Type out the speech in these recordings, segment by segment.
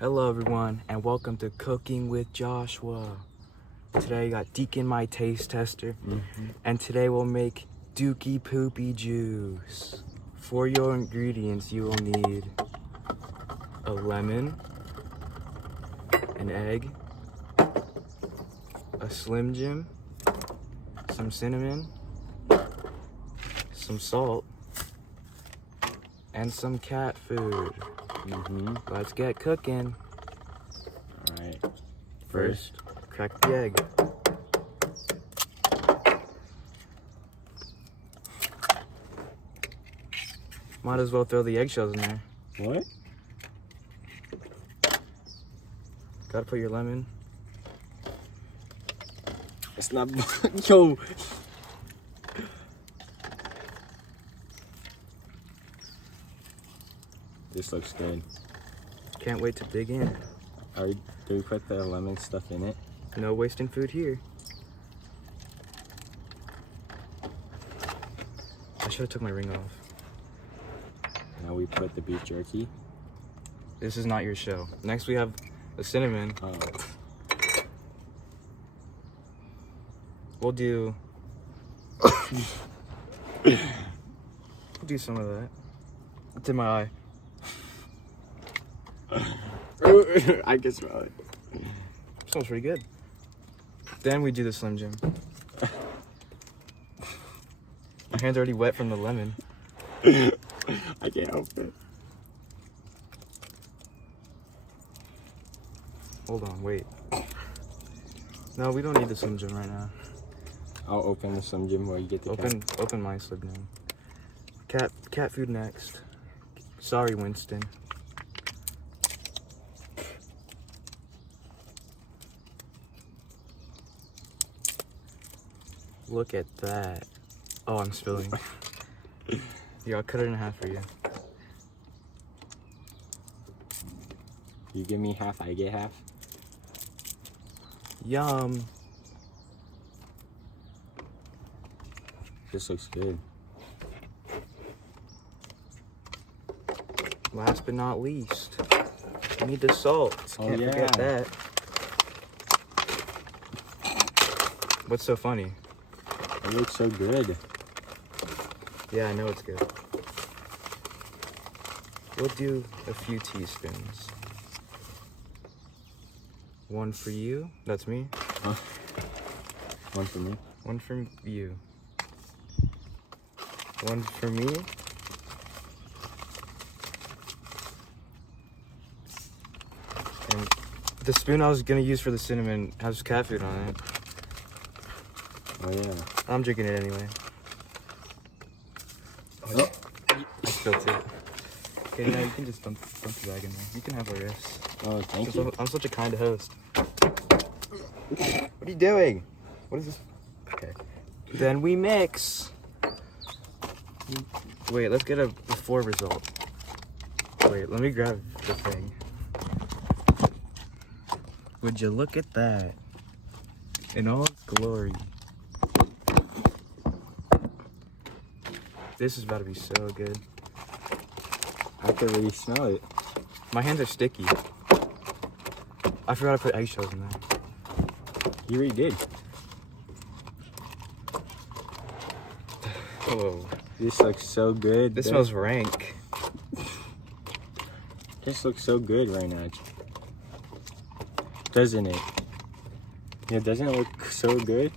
Hello everyone and welcome to Cooking with Joshua. Today I got Deacon my taste tester and today we'll make Dookie Poopy Juice. For your ingredients you will need a lemon, an egg, a Slim Jim, some cinnamon, some salt, and some cat food. Let's get cooking. Alright. First, crack the egg. Might as well throw the eggshells in there. What? Gotta put your lemon. It's not. Yo! This looks good. Can't wait to dig in. Do we put the lemon stuff in it? No wasting food here. I should have took my ring off. Now we put the beef jerky. This is not your show. Next we have the cinnamon. We'll do some of that. It's in my eye. I can smell it. Smells pretty good. Then we do the Slim Jim. My hand's already wet from the lemon. I can't help it. Hold on, wait. No, we don't need the Slim Jim right now. I'll open the Slim Jim while you get the cat. Open my Slim Jim. Cat food next. Sorry, Winston. Look at that. Oh, I'm spilling. Here, I'll cut it in half for you. You give me half, I get half. Yum. This looks good. Last but not least, we need the salt. Can't forget that. What's so funny? It looks so good. Yeah, I know it's good. We'll do a few teaspoons. One for you. That's me. Huh? One for me. One for you. One for me. And the spoon I was gonna use for the cinnamon has cat food on it. Oh yeah. I'm drinking it anyway. Oh. I spilled it. Okay, now you can just dump the bag in there. You can have a rest. Oh, thank you. I'm such a kind host. What are you doing? What is this? Okay. Then we mix. Wait, let's get a before result. Wait, let me grab the thing. Would you look at that? In all its glory. This is about to be so good. I can really smell it. My hands are sticky. I forgot to put eggshells in there. You already did. Whoa. This looks so good. This smells rank. This looks so good right now. Doesn't it? Yeah, doesn't it look so good?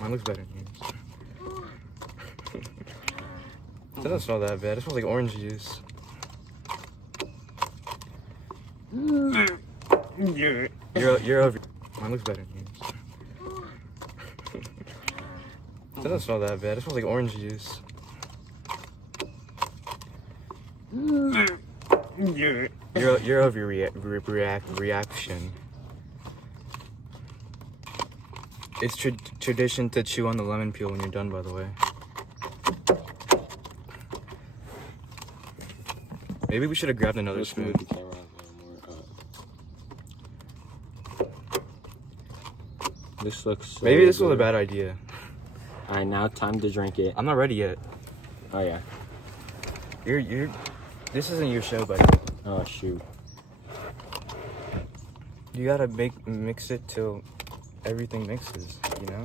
Mine looks better than yours. It doesn't smell that bad. It smells like orange juice. You're over. Mine looks better than yours. It doesn't smell that bad. It smells like orange juice. You're over reaction. It's tradition to chew on the lemon peel when you're done, by the way. Maybe we should have grabbed another spoon. This looks so Maybe this was a good. bad idea. Alright, now time to drink it. I'm not ready yet. Oh yeah. You're This isn't your show, buddy. Oh shoot. You gotta mix it till everything mixes, you know?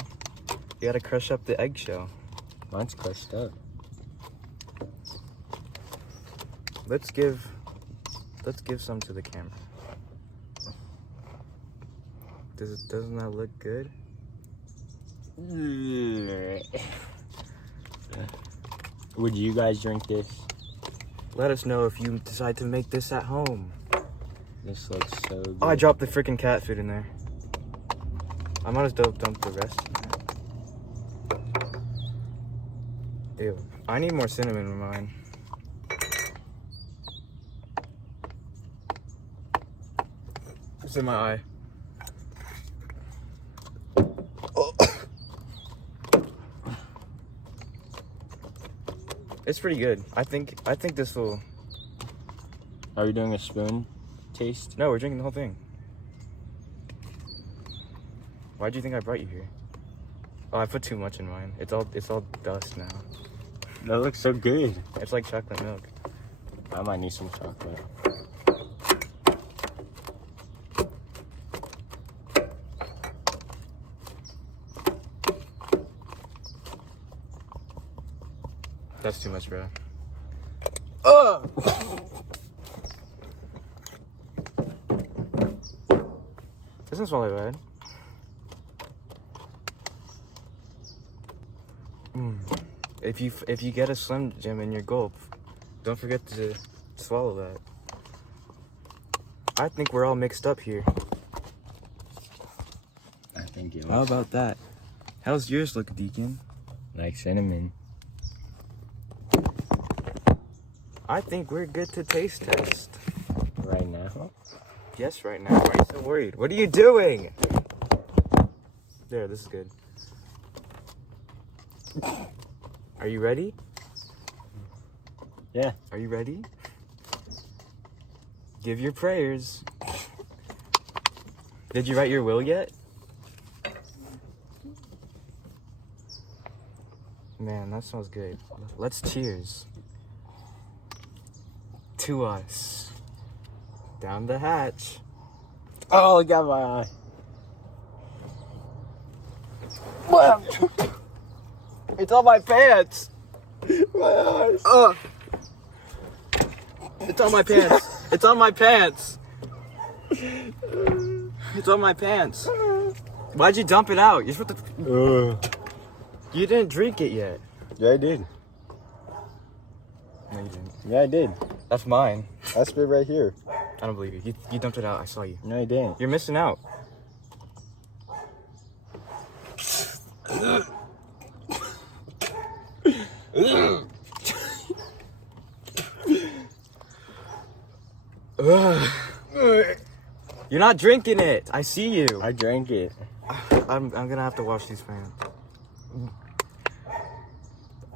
You gotta crush up the eggshell. Mine's crushed up. Let's give some to the camera. Doesn't that look good? Would you guys drink this? Let us know if you decide to make this at home. This looks so good. Oh, I dropped the freaking cat food in there. I might as well dump the rest in there. Ew. I need more cinnamon in mine. It's in my eye. It's pretty good. I think this will. Are we doing a spoon taste? No, we're drinking the whole thing. Why do you think I brought you here? Oh, I put too much in mine. It's all dust now. That looks so good. It's like chocolate milk. I might need some chocolate. That's too much, bro. Doesn't smell like bad. If you get a Slim Jim in your gulp, don't forget to swallow that. I think we're all mixed up here. I think it looks How about that? How's yours look, Deacon? like cinnamon. I think we're good to taste test. Right now? Yes, right now. Why are you so worried? What are you doing? There, this is good. Are you ready? Yeah. Are you ready? Give your prayers. Did you write your will yet? Man, that smells good. Let's cheers. To us. Down the hatch. Oh, it got my eye. It's on my pants. My eyes. It's on my pants. It's on my pants. It's on my pants. Why'd you dump it out? You're supposed to. You didn't drink it yet. Yeah, I did. No, you didn't. Yeah, I did. That's mine. I spit right here. I don't believe you. You dumped it out. I saw you. No, I didn't. You're missing out. You're not drinking it. I see you. I drank it. I'm gonna have to wash these pants.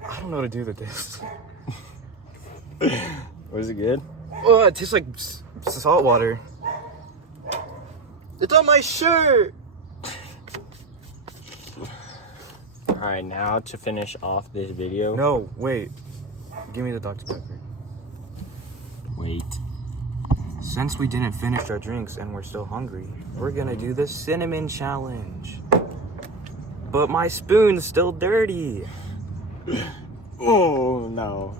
I don't know what to do with this. Was it good? Oh, it tastes like salt water. It's on my shirt. Alright, now to finish off this video. No, wait. Give me the Dr. Pepper. Wait. Since we didn't finish our drinks and we're still hungry, we're gonna do the cinnamon challenge. But my spoon's still dirty. Oh, no.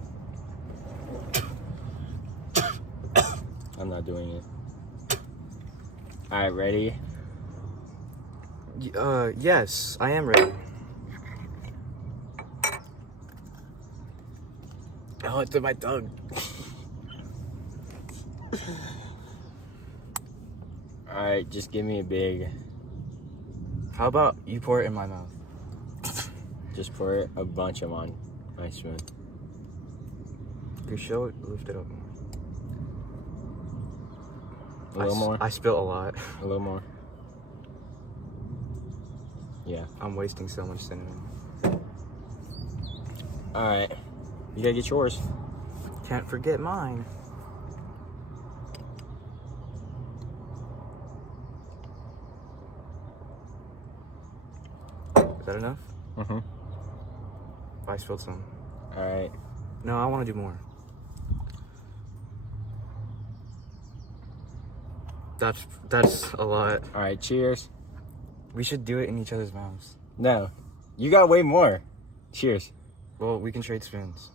I'm not doing it. Alright, ready? Yes, I am ready. Oh, it's in my tongue. Alright, just give me a big. How about you pour it in my mouth? Just pour a bunch of them on my spoon. You show it, lift it up more. A little more? I spilled a lot. A little more. Yeah. I'm wasting so much cinnamon. Alright. You gotta get yours. Can't forget mine. Is that enough? Mm-hmm. I spilled some. Alright. No, I want to do more. That's a lot. All right, cheers. We should do it in each other's mouths. No, you got way more. Cheers. Well, we can trade spoons.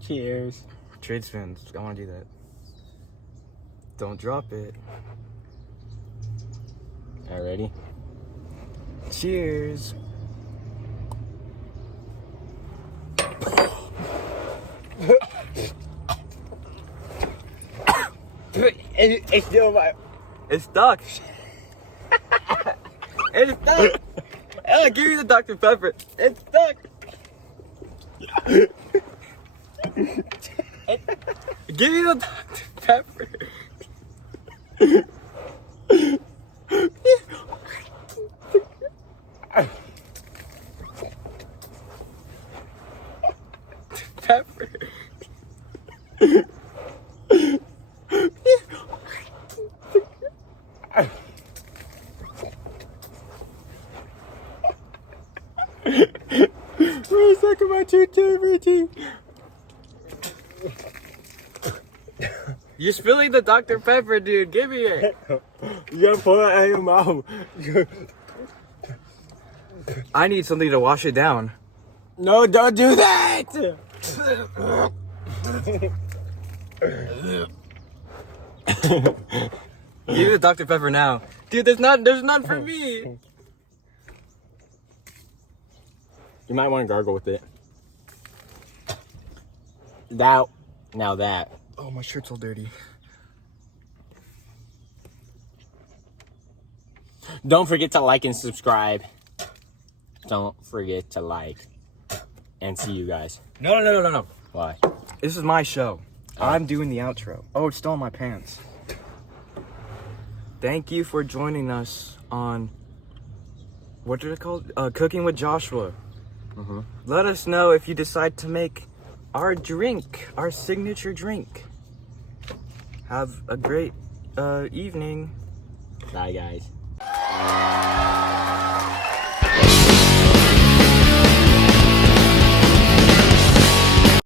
Cheers. Trade spoons. I want to do that. Don't drop it. All right, ready? Cheers. It's still my. It's stuck. It's stuck. Ella, give me the Dr. Pepper. It's stuck. Give me the Dr. Pepper. Pepper. Wait a second, my Richie. You're spilling the Dr. Pepper, dude. Give me it. You gotta pour it out of your mouth. I need something to wash it down. No, don't do that. Give me the Dr. Pepper now. Dude, there's none for me. You might want to gargle with it. Now that. Oh, my shirt's all dirty. Don't forget to like and subscribe. Don't forget to like. And see you guys. No. Why? This is my show. I'm doing the outro. Oh, it's still in my pants. Thank you for joining us on, what did it called? Cooking with Joshua. Mm-hmm. Let us know if you decide to make our drink, our signature drink. Have a great evening. Bye, guys.